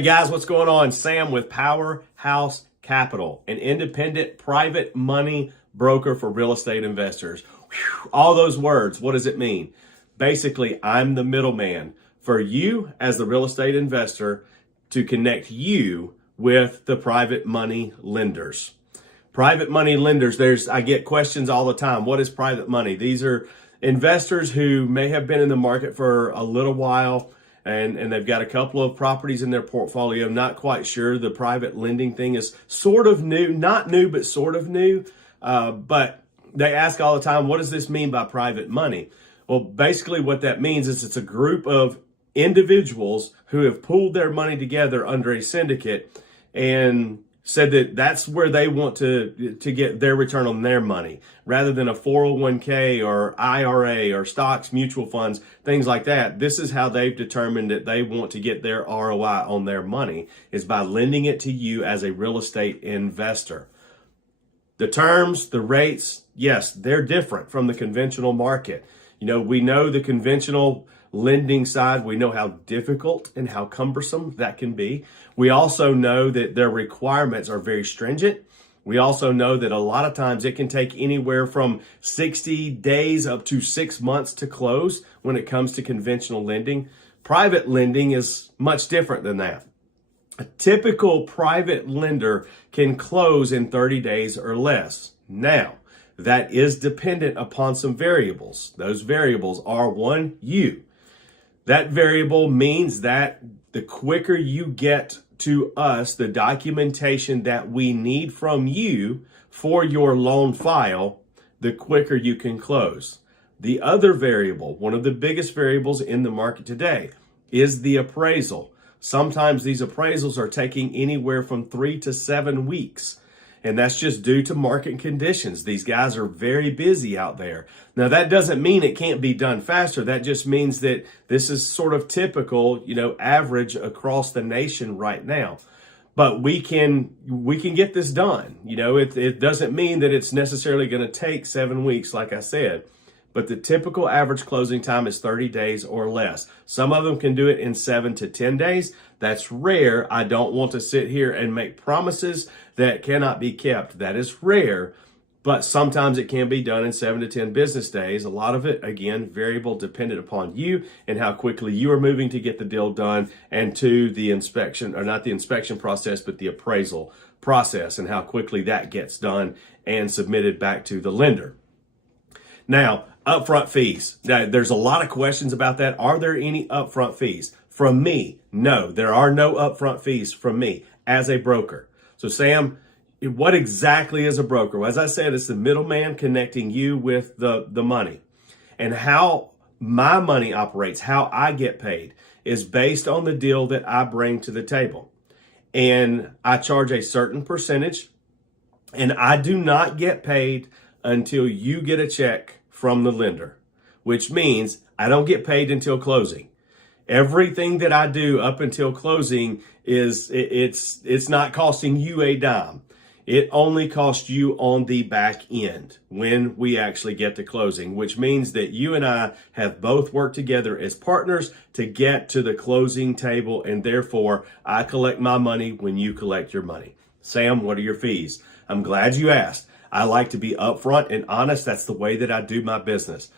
Hey guys, what's going on? Sam with Powerhouse Capital, an independent private money broker for real estate investors. Whew, all those words, what does it mean? Basically, I'm the middleman for you as the real estate investor to connect you with the private money lenders. Private money lenders, I get questions all the time. What is private money? These are investors who may have been in the market for a little while, and they've got a couple of properties in their portfolio. I'm not quite sure. The private lending thing is sort of new, not new, but sort of new. But they ask all the time, what does this mean by private money? Well, basically what that means is it's a group of individuals who have pooled their money together under a syndicate and said that that's where they want to get their return on their money, rather than a 401k or IRA or stocks, mutual funds, things like that. This is how they've determined that they want to get their ROI on their money, is by lending it to you as a real estate investor. The terms, the rates, yes, they're different from the conventional market. You know, we know the conventional lending side, we know how difficult and how cumbersome that can be. We also know that their requirements are very stringent. We also know that a lot of times it can take anywhere from 60 days up to 6 months to close when it comes to conventional lending. Private lending is much different than that. A typical private lender can close in 30 days or less. Now, that is dependent upon some variables. Those variables are, one, you. That variable means that the quicker you get to us the documentation that we need from you for your loan file, the quicker you can close. The other variable, one of the biggest variables in the market today, is the appraisal. Sometimes these appraisals are taking anywhere from 3 to 7 weeks. And that's just due to market conditions. These guys are very busy out there. Now, that doesn't mean it can't be done faster. That just means that this is sort of typical, average across the nation right now. But we can get this done. It doesn't mean that it's necessarily going to take 7 weeks, like I said. But the typical average closing time is 30 days or less. Some of them can do it in 7 to 10 days. That's rare. I don't want to sit here and make promises that cannot be kept. That is rare, but sometimes it can be done in 7 to 10 business days. A lot of it, again, variable, dependent upon you and how quickly you are moving to get the deal done, and to the inspection, or not the inspection process, but the appraisal process, and how quickly that gets done and submitted back to the lender. Now, upfront fees. Now, there's a lot of questions about that. Are there any upfront fees? From me, no, there are no upfront fees from me as a broker. So Sam, what exactly is a broker? Well, as I said, it's the middleman connecting you with the money. And how my money operates, how I get paid, is based on the deal that I bring to the table. And I charge a certain percentage, and I do not get paid until you get a check from the lender, which means I don't get paid until closing. Everything that I do up until closing it's not costing you a dime. It only costs you on the back end when we actually get to closing, which means that you and I have both worked together as partners to get to the closing table, and therefore I collect my money when you collect your money. Sam, what are your fees? I'm glad you asked. I like to be upfront and honest. That's the way that I do my business.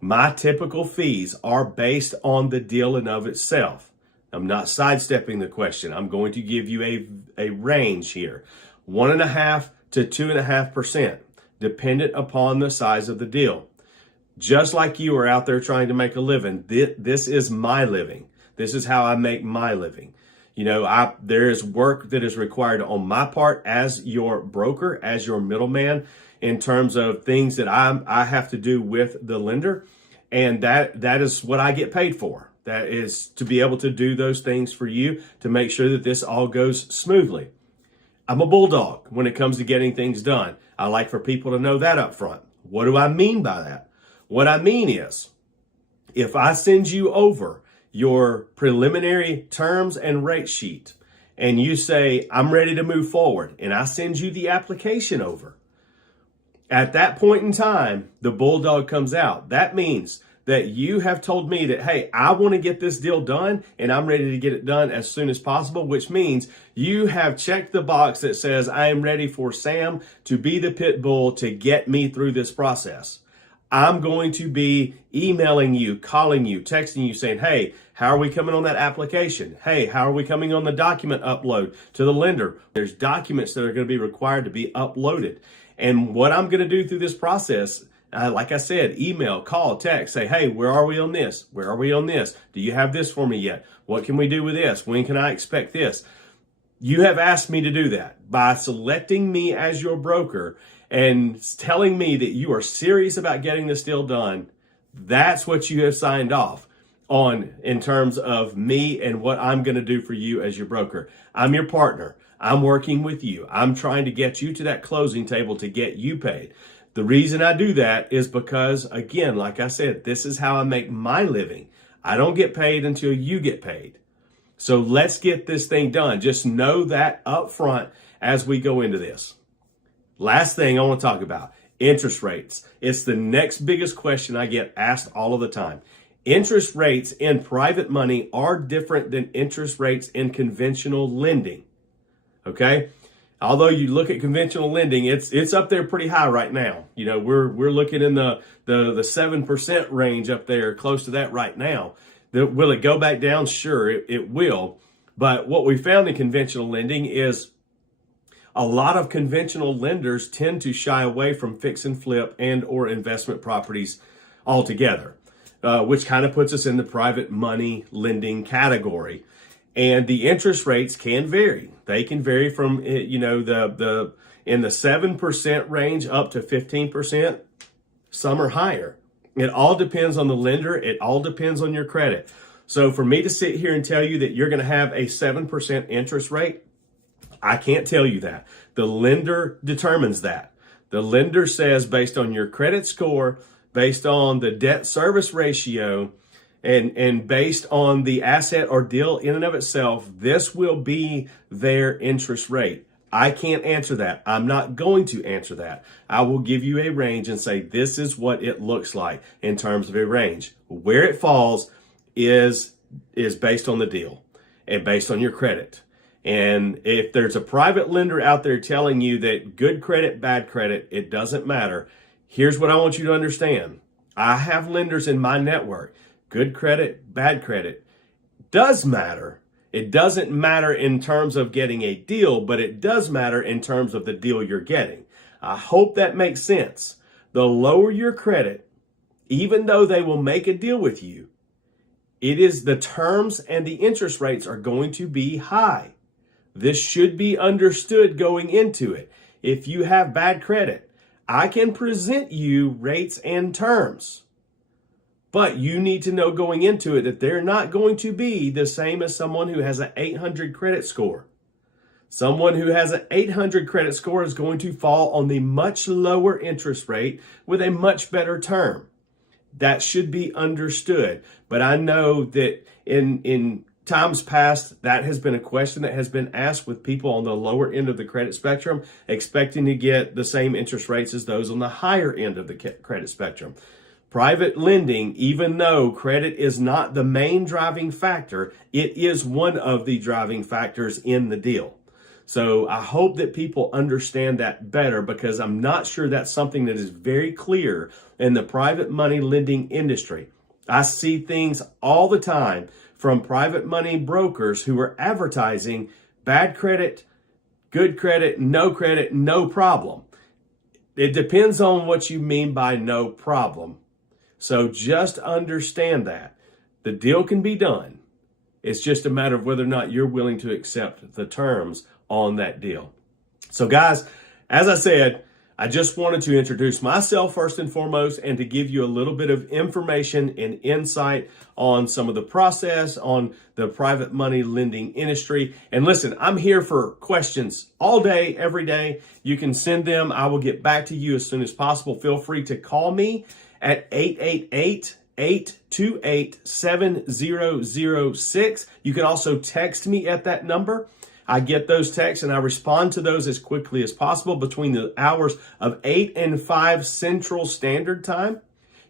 My typical fees are based on the deal in of itself. I'm not sidestepping the question. I'm going to give you a range here. 1.5% to 2.5%, dependent upon the size of the deal. Just like you are out there trying to make a living, this is my living. This is how I make my living. There is work that is required on my part as your broker, as your middleman, in terms of things that I have to do with the lender. And that is what I get paid for. That is to be able to do those things for you, to make sure that this all goes smoothly. I'm a bulldog when it comes to getting things done. I like for people to know that up front. What do I mean by that? What I mean is, if I send you over your preliminary terms and rate sheet, and you say, I'm ready to move forward, and I send you the application over, at that point in time, the bulldog comes out. That means that you have told me that, hey, I want to get this deal done and I'm ready to get it done as soon as possible, which means you have checked the box that says I am ready for Sam to be the pit bull to get me through this process. I'm going to be emailing you, calling you, texting you saying, hey, how are we coming on that application? Hey, how are we coming on the document upload to the lender? There's documents that are going to be required to be uploaded. And what I'm going to do through this process, like I said, email, call, text, say, hey, where are we on this? Where are we on this? Do you have this for me yet? What can we do with this? When can I expect this? You have asked me to do that by selecting me as your broker and telling me that you are serious about getting this deal done. That's what you have signed off on in terms of me and what I'm going to do for you as your broker. I'm your partner. I'm working with you. I'm trying to get you to that closing table to get you paid. The reason I do that is because, again, like I said, this is how I make my living. I don't get paid until you get paid. So let's get this thing done. Just know that up front as we go into this. Last thing I want to talk about, interest rates. It's the next biggest question I get asked all of the time. Interest rates in private money are different than interest rates in conventional lending. Okay? Although you look at conventional lending, it's up there pretty high right now. You know, we're looking in the 7% range up there, close to that right now. Will it go back down? Sure, it will. But what we found in conventional lending is a lot of conventional lenders tend to shy away from fix and flip and or investment properties altogether, which kind of puts us in the private money lending category. And the interest rates can vary. They can vary from, you know, in the 7% range up to 15%. Some are higher. It all depends on the lender. It all depends on your credit. So for me to sit here and tell you that you're going to have a 7% interest rate, I can't tell you that. The lender determines that. The lender says based on your credit score, based on the debt service ratio, and based on the asset or deal in and of itself, this will be their interest rate. I can't answer that. I'm not going to answer that. I will give you a range and say this is what it looks like in terms of a range. Where it falls is based on the deal and based on your credit. And if there's a private lender out there telling you that good credit, bad credit, it doesn't matter. Here's what I want you to understand. I have lenders in my network. Good credit, bad credit does matter. It doesn't matter in terms of getting a deal, but it does matter in terms of the deal you're getting. I hope that makes sense. The lower your credit, even though they will make a deal with you, it is the terms and the interest rates are going to be high. This should be understood going into it. If you have bad credit, I can present you rates and terms. But you need to know going into it that they're not going to be the same as someone who has an 800 credit score. Someone who has an 800 credit score is going to fall on the much lower interest rate with a much better term. That should be understood. But I know that in times past, that has been a question that has been asked with people on the lower end of the credit spectrum, expecting to get the same interest rates as those on the higher end of the credit spectrum. Private lending, even though credit is not the main driving factor, it is one of the driving factors in the deal. So I hope that people understand that better, because I'm not sure that's something that is very clear in the private money lending industry. I see things all the time from private money brokers who are advertising bad credit, good credit, no problem. It depends on what you mean by no problem. So just understand that. The deal can be done. It's just a matter of whether or not you're willing to accept the terms on that deal. So guys, as I said, I just wanted to introduce myself first and foremost and to give you a little bit of information and insight on some of the process on the private money lending industry. And listen, I'm here for questions all day, every day. You can send them. I will get back to you as soon as possible. Feel free to call me at 888-828-7006. You can also text me at that number. I get those texts and I respond to those as quickly as possible between the hours of 8 and 5 Central Standard Time.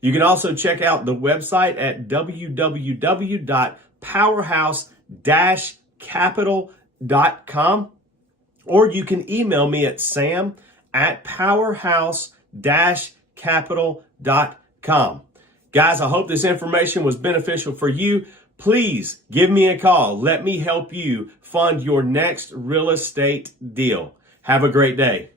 You can also check out the website at www.powerhouse-capital.com, or you can email me at sam@powerhouse-capital.com. Guys, I hope this information was beneficial for you. Please give me a call. Let me help you fund your next real estate deal. Have a great day.